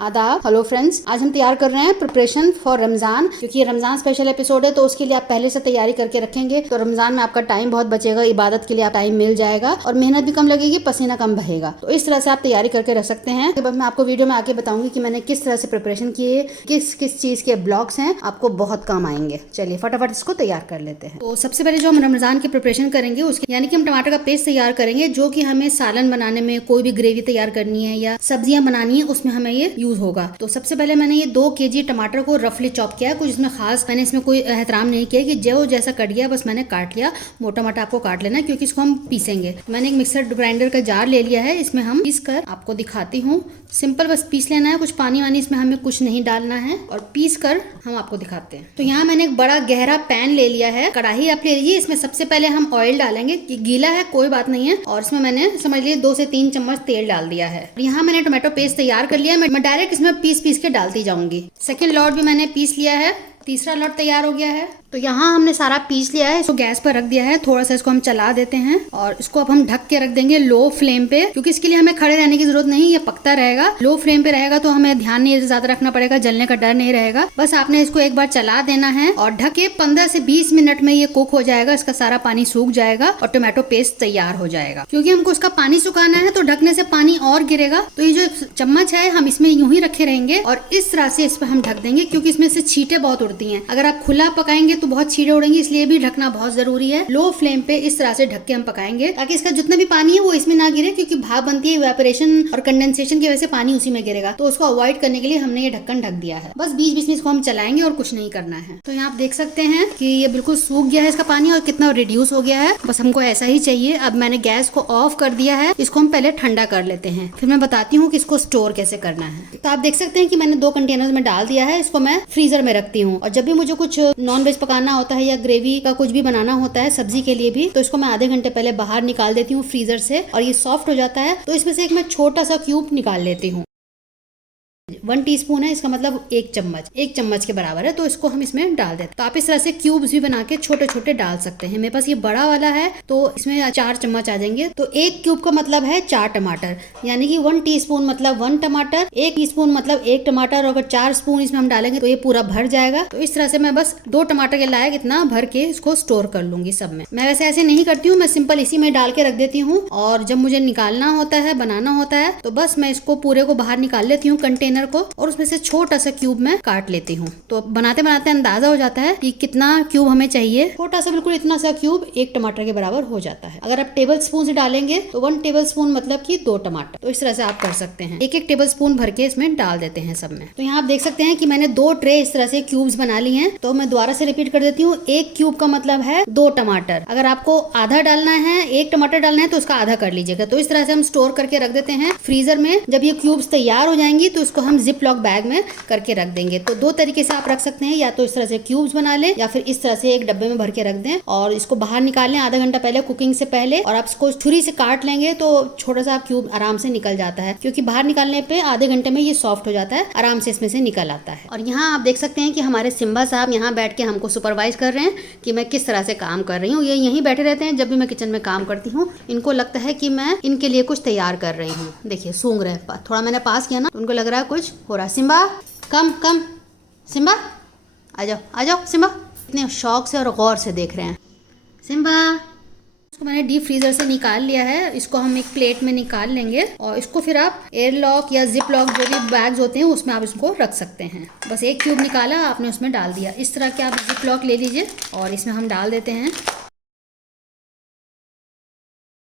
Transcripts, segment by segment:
आदाब। Hello friends, आज हम तैयार कर रहे हैं प्रिपरेशन फॉर रमजान, क्योंकि ये रमजान स्पेशल एपिसोड है तो उसके लिए आप पहले से तैयारी करके रखेंगे तो रमजान में आपका टाइम बहुत बचेगा, इबादत के लिए आप टाइम मिल जाएगा और मेहनत भी कम लगेगी, पसीना कम बहेगा। तो इस तरह से आप तैयारी करके रख सकते हैं। तो मैं आपको वीडियो में आके बताऊंगी कि मैंने किस तरह से प्रिपरेशन किए, किस किस चीज के ब्लॉग्स हैं, आपको बहुत काम आएंगे। चलिए फटाफट इसको तैयार कर लेते हैं। तो सबसे पहले जो हम रमजान की प्रिपरेशन करेंगे उसके यानी कि हम टमाटर का पेस्ट तैयार करेंगे, जो कि हमें सालन बनाने में, कोई भी ग्रेवी तैयार करनी है या सब्जियां बनानी है उसमें हमें ये यूज होगा। तो सबसे पहले मैंने ये 2 kg टमाटर को रफली चॉप किया। कुछ इसमें खास मैंने इसमें कोई एहतराम नहीं किया कि जो जैसा कट गया बस मैंने काट लिया। मोटा मोटा आपको काट लेना है क्योंकि इसको हम पीसेंगे। मैंने एक मिक्सर ग्राइंडर का जार ले लिया है, इसमें हम पीस कर आपको दिखाती हूँ। सिंपल बस पीस लेना है, कुछ पानी वानी इसमें हमें कुछ नहीं डालना है और पीस कर हम आपको दिखाते हैं। तो यहाँ मैंने एक बड़ा गहरा पैन ले लिया है, कढ़ाई आप ले लीजिए। इसमें सबसे पहले हम ऑयल डालेंगे, गीला है कोई बात नहीं है, और इसमें मैंने समझ लीजिए 2 से 3 चम्मच तेल डाल दिया है। यहाँ मैंने टोमेटो पेस्ट तैयार कर लिया है, मैं डायरेक्ट इसमें पीस के डालती जाऊंगी। सेकंड लॉट भी मैंने पीस लिया है, तीसरा लॉट तैयार हो गया है। तो यहाँ हमने सारा पीस लिया है, इसको गैस पर रख दिया है। थोड़ा सा इसको हम चला देते हैं और इसको अब हम ढक के रख देंगे लो फ्लेम पे, क्योंकि इसके लिए हमें खड़े रहने की जरूरत नहीं, ये पकता रहेगा। लो फ्लेम पे रहेगा तो हमें ध्यान नहीं ज्यादा रखना पड़ेगा, जलने का डर नहीं रहेगा। बस आपने इसको एक बार चला देना है और ढक के 15 से 20 मिनट में ये कुक हो जाएगा। इसका सारा पानी सूख जाएगा और टोमेटो पेस्ट तैयार हो जाएगा। क्योंकि हमको उसका पानी सुखाना है तो ढकने से पानी और गिरेगा। तो ये जो चम्मच है हम इसमें यूं ही रखे रहेंगे और इस तरह से इस पर हम ढक देंगे, क्योंकि इसमें से छींटे बहुत उड़ती हैं। अगर आप खुला पकाएंगे तो बहुत छींटे उड़ेंगे, इसलिए भी ढकना बहुत जरूरी है। लो फ्लेम पे इस तरह से ढक के हम पकाएंगे ताकि इसका जितना भी पानी है वो इसमें ना गिरे, क्योंकि भाप बनती है, इवेपोरेशन और कंडेंसेशन की वजह से पानी उसी में गिरेगा। तो उसको अवॉइड करने के लिए हमने ये ढक्कन ढक दिया है। बस बीच बीच में इसको हम चलाएंगे और कुछ नहीं करना है। तो यहाँ आप देख सकते हैं कि ये बिल्कुल सूख गया है इसका पानी और कितना रिड्यूस हो गया है। बस हमको ऐसा ही चाहिए। अब मैंने गैस को ऑफ कर दिया है, इसको हम पहले ठंडा कर लेते हैं, फिर मैं बताती हूँ कि इसको स्टोर कैसे करना है। तो आप देख सकते हैं कि मैंने 2 कंटेनर में डाल दिया है, इसको मैं फ्रीजर में रखती हूँ। और जब भी मुझे कुछ नॉन वेज पकाना होता है या ग्रेवी का कुछ भी बनाना होता है सब्जी के लिए भी, तो इसको मैं आधे घंटे पहले बाहर निकाल देती हूँ फ्रीजर से, और ये सॉफ्ट हो जाता है। तो इसमें से एक मैं छोटा सा क्यूब निकाल लेती हूँ। 1 टीस्पून है, इसका मतलब 1 चम्मच के बराबर है। तो इसको हम इसमें डाल देते हैं। तो आप इस तरह से क्यूब्स भी बना के छोटे छोटे डाल सकते हैं। मेरे पास ये बड़ा वाला है तो इसमें 4 चम्मच आ जाएंगे। तो 1 क्यूब का मतलब है 4 टमाटर, यानी कि 1 टीस्पून मतलब 1 टमाटर, 1 टीस्पून मतलब 1 टमाटर। और अगर 4 स्पून इसमें हम डालेंगे तो ये पूरा भर जाएगा। तो इस तरह से मैं बस 2 टमाटर के लायक इतना भर के इसको स्टोर कर लूंगी सब में। मैं वैसे ऐसे नहीं करती हूँ, मैं सिंपल इसी में डाल के रख देती हूँ, और जब मुझे निकालना होता है, बनाना होता है, तो बस मैं इसको पूरे को बाहर निकाल लेती हूँ कंटेनर को, और उसमें से छोटा सा क्यूब में काट लेती हूँ। तो बनाते बनाते अंदाजा हो जाता है कि कितना क्यूब हमें चाहिए। छोटा सा बिल्कुल इतना सा क्यूब 1 टमाटर के बराबर हो जाता है। अगर आप टेबल स्पून से डालेंगे तो 1 टेबल स्पून मतलब कि 2 टमाटर। तो इस तरह से आप कर सकते हैं, 1 टेबल स्पून भर के इसमें डाल देते हैं सब में। तो यहाँ आप देख सकते हैं कि मैंने 2 ट्रे इस तरह से क्यूब्स बना ली हैं। तो मैं दोबारा से रिपीट कर देती हूँ, 1 क्यूब का मतलब है 2 टमाटर। अगर आपको आधा डालना है, 1 टमाटर डालना है तो उसका आधा कर लीजिएगा। तो इस तरह से हम स्टोर करके रख देते हैं फ्रीजर में। जब ये क्यूब्स तैयार हो जाएंगी तो इसको हम जिप लॉक बैग में करके रख देंगे। तो 2 तरीके से आप रख सकते हैं, या तो इस तरह से क्यूब्स बना लें या फिर इस तरह से एक डब्बे में भर के रख दें और इसको बाहर निकाल लें आधा घंटा पहले कुकिंग से पहले। और आप इसको छुरी से काट लेंगे तो छोटा सा क्यूब आराम से निकल जाता है, क्योंकि बाहर निकालने पे आधे घंटे में ये सॉफ्ट हो जाता है, आराम से इसमें से निकल आता है। और यहाँ आप देख सकते हैं कि हमारे सिम्बा साहब यहाँ बैठ के हमको सुपरवाइज कर रहे हैं कि मैं किस तरह से काम कर रही हूँ। ये यहीं बैठे रहते हैं जब भी मैं किचन में काम करती हूँ। इनको लगता है कि मैं इनके लिए कुछ तैयार कर रही हूँ। देखिए सूंघ रहे हैं, थोड़ा मैंने पास किया ना तो उनको लग रहा है कुछ हो रहा है। सिम्बा कम सिम्बा आ जाओ सिम्बा। इतने शौक से और गौर से देख रहे हैं। सिम्बा, इसको मैंने डीप फ्रीजर से निकाल लिया है। इसको हम एक प्लेट में निकाल लेंगे और इसको फिर आप एयर लॉक या जिप लॉक जो भी बैग्स होते हैं उसमें आप इसको रख सकते हैं। बस 1 क्यूब निकाला आपने उसमें डाल दिया। इस तरह के आप जिप लॉक ले लीजिए और इसमें हम डाल देते हैं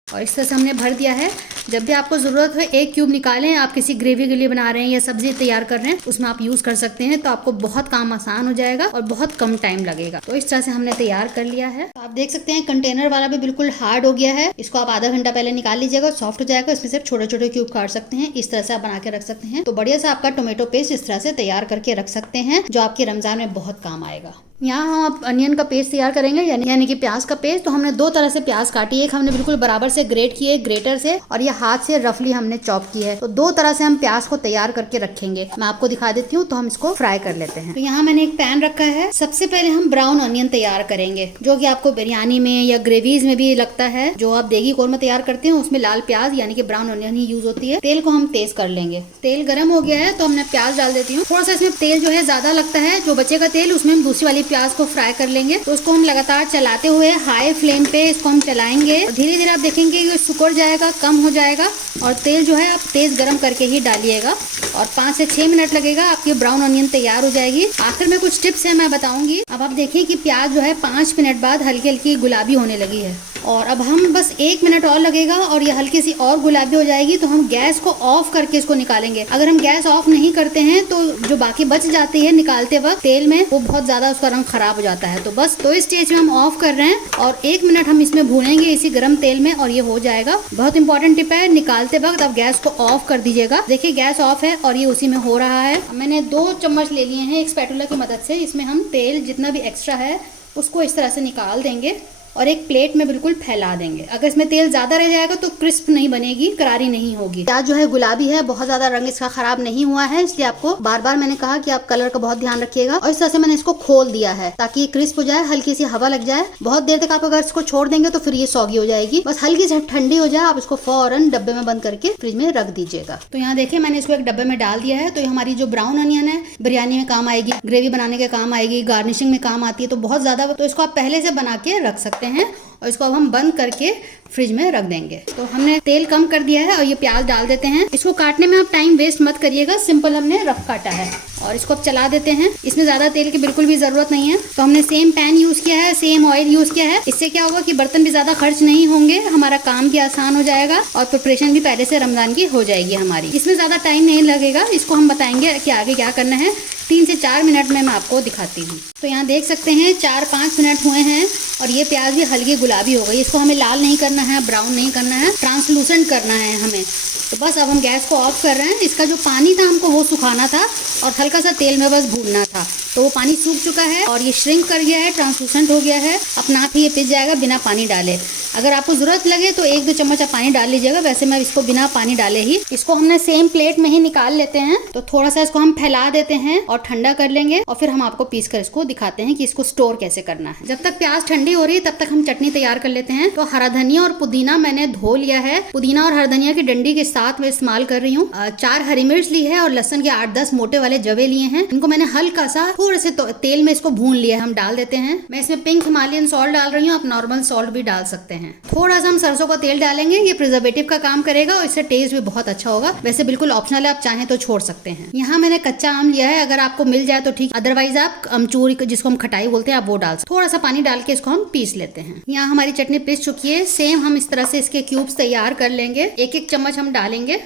और इस तरह से हमने भर दिया है। जब भी आपको ज़रूरत हो 1 क्यूब निकालें, आप किसी ग्रेवी के लिए बना रहे हैं या सब्जी तैयार कर रहे हैं उसमें आप यूज़ कर सकते हैं। तो आपको बहुत काम आसान हो जाएगा और बहुत कम टाइम लगेगा। तो इस तरह से हमने तैयार कर लिया है। तो आप देख सकते हैं कंटेनर वाला भी बिल्कुल हार्ड हो गया है। इसको आप आधा घंटा पहले निकाल लीजिएगा, सॉफ्ट हो जाएगा। इसमें सिर्फ छोटे छोटे क्यूब काट सकते हैं, इस तरह से आप बना के रख सकते हैं। तो बढ़िया से आपका टोमेटो पेस्ट इस तरह से तैयार करके रख सकते हैं, जो आपके रमजान में बहुत काम आएगा। यहाँ हम अनियन का पेस्ट तैयार करेंगे, यानी कि प्याज का पेस्ट। तो हमने 2 तरह से प्याज काटी, एक हमने बिल्कुल बराबर से ग्रेट किए ग्रेटर से, और ये हाथ से रफली हमने चॉप की है। तो दो तरह से हम प्याज को तैयार करके रखेंगे, मैं आपको दिखा देती हूँ। तो हम इसको फ्राई कर लेते हैं। तो यहाँ मैंने एक पैन रखा है। सबसे पहले हम ब्राउन ऑनियन तैयार करेंगे, जो कि आपको बिरयानी में या ग्रेवीज में भी लगता है। जो आप देगी कौरमा तैयार करते हैं उसमें लाल प्याज यानी कि ब्राउन ऑनियन ही यूज होती है। तेल को हम तेज कर लेंगे। तेल गर्म हो गया है तो हमने प्याज डाल देती हूँ। थोड़ा सा इसमें तेल जो है ज्यादा लगता है, जो बचेगा तेल उसमें हम दूसरी वाली प्याज को फ्राई कर लेंगे। तो उसको हम लगातार चलाते हुए हाई फ्लेम पे इसको हम चलाएंगे और धीरे धीरे आप देखेंगे ये सिकुड़ जाएगा, कम हो जाएगा। और तेल जो है आप तेज गर्म करके ही डालिएगा और 5 से 6 मिनट लगेगा, आपकी ब्राउन ऑनियन तैयार हो जाएगी। आखिर में कुछ टिप्स है मैं बताऊंगी। अब आप देखिए कि प्याज जो है 5 मिनट बाद हल्की हल्की गुलाबी होने लगी है और अब हम बस 1 मिनट और लगेगा और ये हल्की सी और गुलाबी हो जाएगी। तो हम गैस को ऑफ करके इसको निकालेंगे। अगर हम गैस ऑफ नहीं करते हैं तो जो बाकी बच जाती है निकालते वक्त तेल में, वो बहुत ज्यादा उसका रंग खराब हो जाता है। तो बस तो इस स्टेज में हम ऑफ कर रहे हैं और 1 मिनट हम इसमें भूनेंगे इसी गर्म तेल में और ये हो जाएगा। बहुत इंपॉर्टेंट टिप है, निकालते वक्त आप गैस को ऑफ कर दीजिएगा। देखिए गैस ऑफ है और ये उसी में हो रहा है। मैंने 2 चम्मच ले लिए हैं एक स्पैटुला की मदद से। इसमें हम तेल जितना भी एक्स्ट्रा है उसको इस तरह से निकाल देंगे और एक प्लेट में बिल्कुल फैला देंगे। अगर इसमें तेल ज्यादा रह जाएगा तो क्रिस्प नहीं बनेगी, करारी नहीं होगी। प्याज जो है गुलाबी है, बहुत ज्यादा रंग इसका खराब नहीं हुआ है, इसलिए आपको बार बार मैंने कहा कि आप कलर का बहुत ध्यान रखिएगा। और इस तरह से मैंने इसको खोल दिया है ताकि क्रिस्प हो जाए, हल्की सी हवा लग जाए। बहुत देर तक आप अगर इसको छोड़ देंगे तो फिर ये सौगी हो जाएगी। बस हल्की से ठंडी हो जाए, आप इसको फौरन डब्बे में बंद करके फ्रिज में रख दीजिएगा। तो यहाँ देखिए मैंने इसको एक डब्बे में डाल दिया है। तो ये हमारी जो ब्राउन अनियन है बिरयानी में काम आएगी, ग्रेवी बनाने के काम आएगी, गार्निशिंग में काम आती है। तो बहुत ज्यादा, तो इसको आप पहले से बना के रख सकते हैं और इसको अब हम बंद करके फ्रिज में रख देंगे। तो हमने तेल कम कर दिया है और ये प्याज डाल देते हैं। इसको काटने में आप टाइम वेस्ट मत करिएगा, सिंपल हमने रफ काटा है और इसको अब चला देते हैं। इसमें ज्यादा तेल की बिल्कुल भी जरूरत नहीं है। तो हमने सेम पैन यूज किया है, सेम ऑयल यूज किया है। इससे क्या होगा कि बर्तन भी ज्यादा खर्च नहीं होंगे, हमारा काम भी आसान हो जाएगा और प्रिपरेशन भी पहले से रमजान की हो जाएगी हमारी। इसमें ज्यादा टाइम नहीं लगेगा। इसको हम बताएंगे कि आगे क्या करना है। 3 से 4 मिनट में मैं आपको दिखाती हूँ। तो यहाँ देख सकते हैं 4-5 मिनट हुए हैं और ये प्याज भी हल्की गुलाबी हो गई। इसको हमें लाल नहीं करना है, ब्राउन नहीं करना है, ट्रांसलूसेंट करना है हमें। तो बस अब हम गैस को ऑफ कर रहे हैं। इसका जो पानी था हमको वो सुखाना था और हल्का सा तेल में बस भूनना था। तो वो पानी सूख चुका है और ये श्रिंक कर गया है, ट्रांसलूसेंट हो गया है। अपना आप ही ये पिस जाएगा बिना पानी डाले। अगर आपको जरूरत लगे तो 1-2 चम्मच आप पानी डाल लीजिएगा। वैसे मैं इसको बिना पानी डाले ही, इसको हमने सेम प्लेट में ही निकाल लेते हैं। तो थोड़ा सा इसको हम फैला देते हैं और ठंडा कर लेंगे और फिर हम आपको पीस कर इसको दिखाते हैं कि इसको स्टोर कैसे करना है। जब तक प्याज ठंडी हो रही है तब तक हम चटनी तैयार कर लेते हैं। तो हरा धनिया और पुदीना मैंने धो लिया है। पुदीना और हरा धनिया की डंडी के साथ मैं इस्तेमाल कर रही हूँ। 4 हरी मिर्च ली है और लहसुन के 8-10 मोटे वाले जवे लिए हैं। इनको मैंने हल्का सा थोड़े से तेल में इसको भून लिया है। हम डाल देते हैं। मैं इसमें पिंक हिमालयन सॉल्ट डाल रही हूँ, आप नॉर्मल सॉल्ट भी डाल सकते हैं। थोड़ा सा हम सरसों का तेल डालेंगे, ये प्रिजर्वेटिव का काम करेगा और इससे टेस्ट भी बहुत अच्छा होगा। वैसे बिल्कुल ऑप्शनल है, आप चाहें तो छोड़ सकते हैं। यहाँ मैंने कच्चा आम लिया है, अगर आपको मिल जाए तो ठीक, अदरवाइज आप अमचूर जिसको हम खटाई बोलते हैं आप वो डाल सकते। थोड़ा सा पानी डाल के इसको हम पीस लेते हैं। यहाँ हमारी चटनी पीस चुकी है। सेम हम इस तरह से इसके क्यूब्स तैयार कर लेंगे। 1-1 चम्मच हम डालेंगे।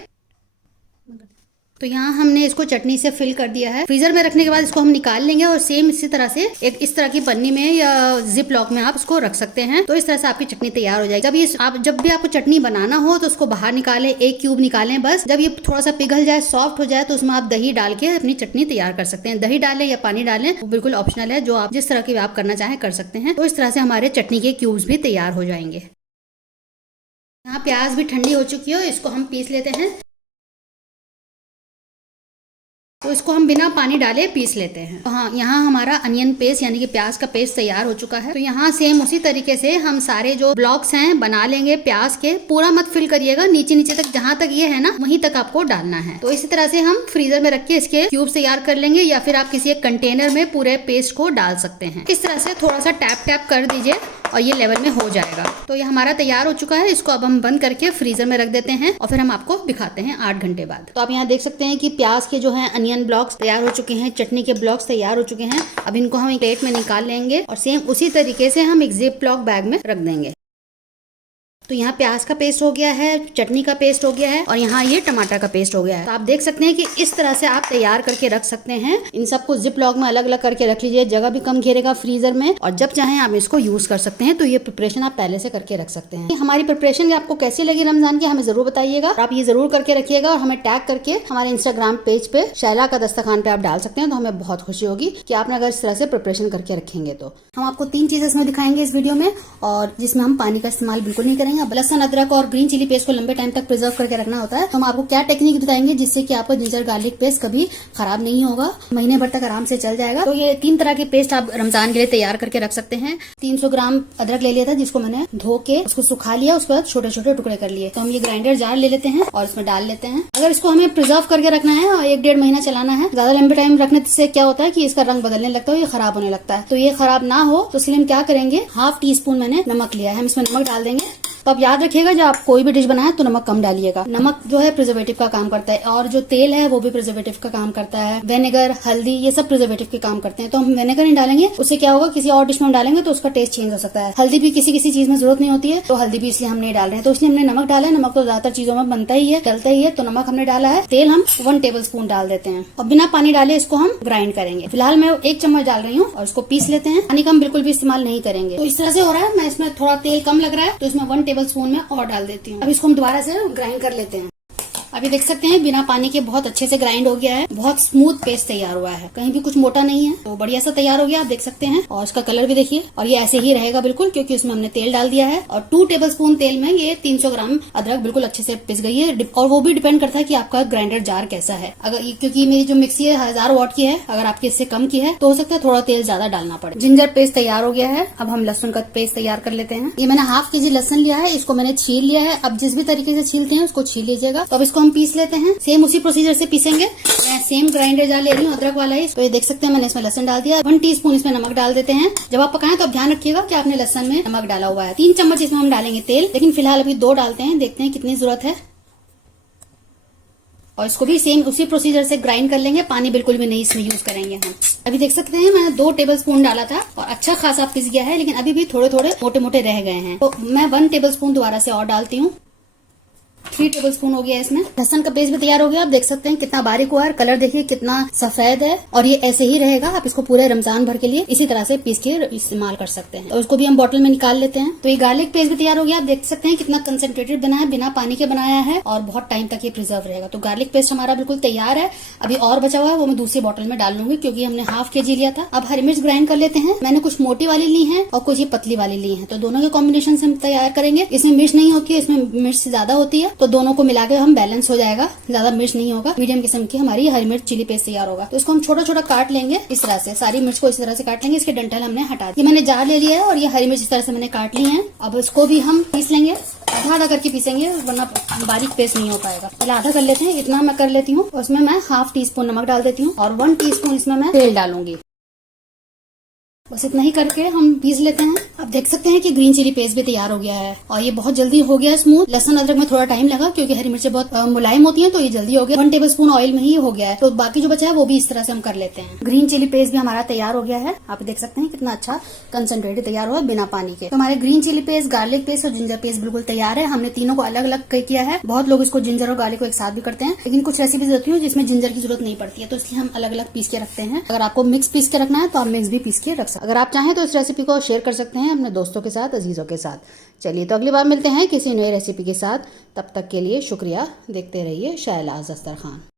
तो यहाँ हमने इसको चटनी से फिल कर दिया है। फ्रीजर में रखने के बाद इसको हम निकाल लेंगे और सेम इसी तरह से एक इस तरह की पन्नी में या जिप लॉक में आप इसको रख सकते हैं। तो इस तरह से आपकी चटनी तैयार हो जाएगी। जब भी आपको चटनी बनाना हो तो उसको बाहर निकालें, 1 क्यूब निकालें बस। जब ये थोड़ा सा पिघल जाए, सॉफ्ट हो जाए, तो उसमें आप दही डाल के अपनी चटनी तैयार कर सकते हैं। दही डालें या पानी डालें, वो बिल्कुल ऑप्शनल है, जो आप जिस तरह की आप करना चाहें कर सकते हैं। तो इस तरह से हमारे चटनी के क्यूब्स भी तैयार हो जाएंगे। यहाँ प्याज भी ठंडी हो चुकी है, इसको हम पीस लेते हैं। तो इसको हम बिना पानी डाले पीस लेते हैं। तो हाँ, यहाँ हमारा अनियन पेस्ट यानी कि प्याज का पेस्ट तैयार हो चुका है। तो यहाँ सेम उसी तरीके से हम सारे जो ब्लॉक्स हैं बना लेंगे प्याज के। पूरा मत फिल करिएगा, नीचे नीचे तक, जहाँ तक ये है ना वहीं तक आपको डालना है। तो इसी तरह से हम फ्रीजर में रख के इसके क्यूब तैयार कर लेंगे या फिर आप किसी एक कंटेनर में पूरे पेस्ट को डाल सकते हैं। इस तरह से थोड़ा सा टैप टैप कर दीजिए और ये लेवल में हो जाएगा। तो ये हमारा तैयार हो चुका है। इसको अब हम बंद करके फ्रीजर में रख देते हैं और फिर हम आपको दिखाते हैं 8 घंटे बाद। तो आप यहाँ देख सकते हैं कि प्याज के जो है अनियन ब्लॉक्स तैयार हो चुके हैं, चटनी के ब्लॉक्स तैयार हो चुके हैं। अब इनको हम एक प्लेट में निकाल लेंगे और सेम उसी तरीके से हम एक जिप लॉक बैग में रख देंगे। तो यहाँ प्याज का पेस्ट हो गया है, चटनी का पेस्ट हो गया है और यहाँ ये टमाटर का पेस्ट हो गया है। तो आप देख सकते हैं कि इस तरह से आप तैयार करके रख सकते हैं। इन सबको जिप लॉक में अलग अलग करके रख लीजिए, जगह भी कम घेरेगा फ्रीजर में और जब चाहें आप इसको यूज कर सकते हैं। तो ये प्रिपरेशन आप पहले से करके रख सकते हैं। हमारी प्रिपरेशन आपको कैसी लगी रमजान की हमें जरूर बताइएगा। आप ये जरूर करके रखिएगा और हमें टैग करके हमारे इंस्टाग्राम पेज पे शैला का दस्तरखान पे आप डाल सकते हैं। तो हमें बहुत खुशी होगी कि आपने अगर इस तरह से प्रिपरेशन करके रखेंगे। तो हम आपको 3 चीजें इसमें दिखाएंगे इस वीडियो में, और जिसमें हम पानी का इस्तेमाल बिल्कुल नहीं करेंगे। हैं। अब लहसुन अदरक और ग्रीन चिली पेस्ट को लंबे टाइम तक प्रिजर्व करके रखना होता है, तो हम आपको क्या टेक्निक बताएंगे जिससे कि आपका जिंजर गार्लिक पेस्ट कभी खराब नहीं होगा, महीने भर तक आराम से चल जाएगा। तो ये 3 तरह की पेस्ट आप रमजान के लिए तैयार करके रख सकते हैं। 300 ग्राम अदरक ले लिया था जिसको मैंने धो के उसको सुखा लिया, उसके बाद छोटे छोटे टुकड़े कर लिए। तो हम ये ग्राइंडर जार ले लेते हैं और इसमें डाल लेते हैं। अगर इसको हमें प्रिजर्व करके रखना है और 1-1.5 महीना चलाना है, ज्यादा लंबे टाइम रखने से क्या होता है कि इसका रंग बदलने लगता है, ये खराब होने लगता है। तो ये खराब ना हो तो इसलिए हम क्या करेंगे, ½ टीस्पून मैंने नमक लिया है, हम इसमें नमक डाल देंगे। तो अब याद रखिएगा जब आप कोई भी डिश बनाए तो नमक कम डालिएगा। नमक जो है प्रिजर्वेटिव का काम करता है और जो तेल है वो भी प्रिजर्वेटिव का काम करता है। विनेगर, हल्दी, ये सब प्रिजर्वेटिव के काम करते हैं। तो हम विनेगर नहीं डालेंगे, उससे क्या होगा किसी और डिश में हम डालेंगे तो उसका टेस्ट चेंज हो सकता है। हल्दी भी किसी किसी चीज में जरूरत नहीं होती है, तो हल्दी भी इसलिए हम नहीं डाल रहे हैं। तो इसलिए हमने नमक डाला है। नमक तो ज्यादातर चीजों में बनता ही है, डलता ही है, तो नमक हमने डाला है। तेल हम 1 टेबल स्पून डाल देते हैं और बिना पानी डाले इसको हम ग्राइंड करेंगे। फिलहाल मैं 1 चम्मच डाल रही हूँ और इसको पीस लेते हैं। पानी का हम बिल्कुल भी इस्तेमाल नहीं करेंगे। तो इस तरह से हो रहा है। मैं इसमें थोड़ा तेल कम लग रहा है तो इसमें 1 टेबल स्पून में और डाल देती हूँ। अब इसको हम दोबारा से ग्राइंड कर लेते हैं। अभी देख सकते हैं बिना पानी के बहुत अच्छे से ग्राइंड हो गया है, बहुत स्मूथ पेस्ट तैयार हुआ है, कहीं भी कुछ मोटा नहीं है, तो बढ़िया सा तैयार हो गया। आप देख सकते हैं और इसका कलर भी देखिए, और ये ऐसे ही रहेगा बिल्कुल क्योंकि उसमें हमने तेल डाल दिया है। और 2 टेबल स्पून तेल में ये 300 ग्राम अदरक बिल्कुल अच्छे से पिस गई है। और वो भी डिपेंड करता है कि आपका ग्राइंडर जार कैसा है। अगर क्योंकि मेरी जो मिक्सी है 1000 वाट की है, अगर आपकी इससे कम की है तो हो सकता है थोड़ा तेल ज्यादा डालना पड़े। जिंजर पेस्ट तैयार हो गया है। अब हम लहसुन का पेस्ट तैयार कर लेते हैं। ये मैंने ½ केजी लहसुन लिया है, इसको मैंने छील लिया है। अब जिस भी तरीके से छीलते हैं उसको छील लीजिएगा। तो अब इसको हम पीस लेते हैं, सेम उसी प्रोसीजर से पीसेंगे। मैं सेम ग्राइंडर जार ले रही हूँ, अदरक वाला ही। तो ये देख सकते हैं मैंने इसमें लहसुन डाल दिया। 1 टीस्पून इसमें नमक डाल देते हैं। जब आप पकाएं तो आप ध्यान रखिएगा कि आपने लहसुन में नमक डाला हुआ है। 3 चम्मच इसमें हम डालेंगे तेल, लेकिन फिलहाल अभी 2 डालते हैं, देखते हैं कितनी जरूरत है। और इसको भी सेम उसी प्रोसीजर से ग्राइंड कर लेंगे, पानी बिल्कुल भी नहीं इसमें यूज करेंगे हम। अभी देख सकते हैं मैंने 2 टेबल स्पून डाला था और अच्छा खासा पिस गया है, लेकिन अभी भी थोड़े थोड़े मोटे मोटे रह गए हैं। तो मैं 1 टेबल स्पून दोबारा से और डालती हूँ। 3 टेबल स्पून हो गया इसमें। लहसुन का पेस्ट भी तैयार हो गया। आप देख सकते हैं कितना बारीक हुआ है, कलर देखिए कितना सफेद है, और ये ऐसे ही रहेगा। आप इसको पूरे रमजान भर के लिए इसी तरह से पीस के इस्तेमाल कर सकते हैं। और उसको भी हम बोतल में निकाल लेते हैं। तो ये गार्लिक पेस्ट भी तैयार हो गया। आप देख सकते हैं कितना कंसंट्रेटेड बना है, बिना पानी के बनाया है और बहुत टाइम तक ये प्रिजर्व रहेगा। तो गार्लिक पेस्ट हमारा बिल्कुल तैयार है। अभी और बचा हुआ है वो मैं दूसरी बोतल में डाल लूंगी क्योंकि हमने ½ केजी लिया था। अब हरी मिर्च ग्राइंड कर लेते हैं। मैंने कुछ मोटी वाली ली है और कुछ ये पतली वाली ली है, तो दोनों के कॉम्बिनेशन से हम तैयार करेंगे। इसमें मिर्च नहीं होती है, इसमें मिर्च ज्यादा होती है, तो दोनों को मिला के हम बैलेंस हो जाएगा, ज्यादा मिर्च नहीं होगा। मीडियम किस्म की हमारी हरी मिर्च चिली पेस्ट तैयार होगा। तो इसको हम छोटा छोटा काट लेंगे इस तरह से, सारी मिर्च को इस तरह से काट लेंगे। इसके डंठल हमने हटा दिए। मैंने जार ले लिया है और ये हरी मिर्च इस तरह से मैंने काट ली है। अब इसको भी हम पीस लेंगे, आधा आधा करके पीसेंगे वरना बारीक पेस्ट नहीं हो पाएगा। पहले आधा कर लेते हैं, इतना मैं कर लेती हूँ। उसमें मैं ½ टीस्पून नमक डाल देती हूँ और 1 टीस्पून इसमें मैं तेल डालूंगी। बस इतना ही करके हम पीस लेते हैं। अब देख सकते हैं कि ग्रीन चिली पेस्ट भी तैयार हो गया है और ये बहुत जल्दी हो गया है स्मूथ। लहसुन अदरक में थोड़ा टाइम लगा क्योंकि हरी मिर्चें बहुत मुलायम होती हैं, तो ये जल्दी हो गया। 1 टेबल स्पून ऑयल में ही हो गया है। तो बाकी जो बचा है वो भी इस तरह से हम कर लेते हैं। ग्रीन चिली पेस्ट भी हमारा तैयार हो गया है। आप देख सकते हैं कितना अच्छा कंसंट्रेटेड तैयार हुआ बिना पानी के। तो हमारे green chilli paste, garlic paste और जिंजर पेस्ट बिल्कुल तैयार है। हमने तीनों को अलग अलग किया है। बहुत लोग इसको जिंजर और गार्लिक को एक साथ भी करते हैं, लेकिन कुछ रेसिपीज होती है जिसमें जिंजर की जरूरत नहीं पड़ती है, तो इसलिए हम अलग अलग पीस के रखते हैं। अगर आपको मिक्स पीस के रखना है तो आप मिक्स भी पीस के रख सकते हैं। अगर आप चाहें तो इस रेसिपी को शेयर कर सकते हैं अपने दोस्तों के साथ, अजीजों के साथ। चलिए तो अगली बार मिलते हैं किसी नई रेसिपी के साथ। तब तक के लिए शुक्रिया। देखते रहिए शायलाज़ दस्तरखान।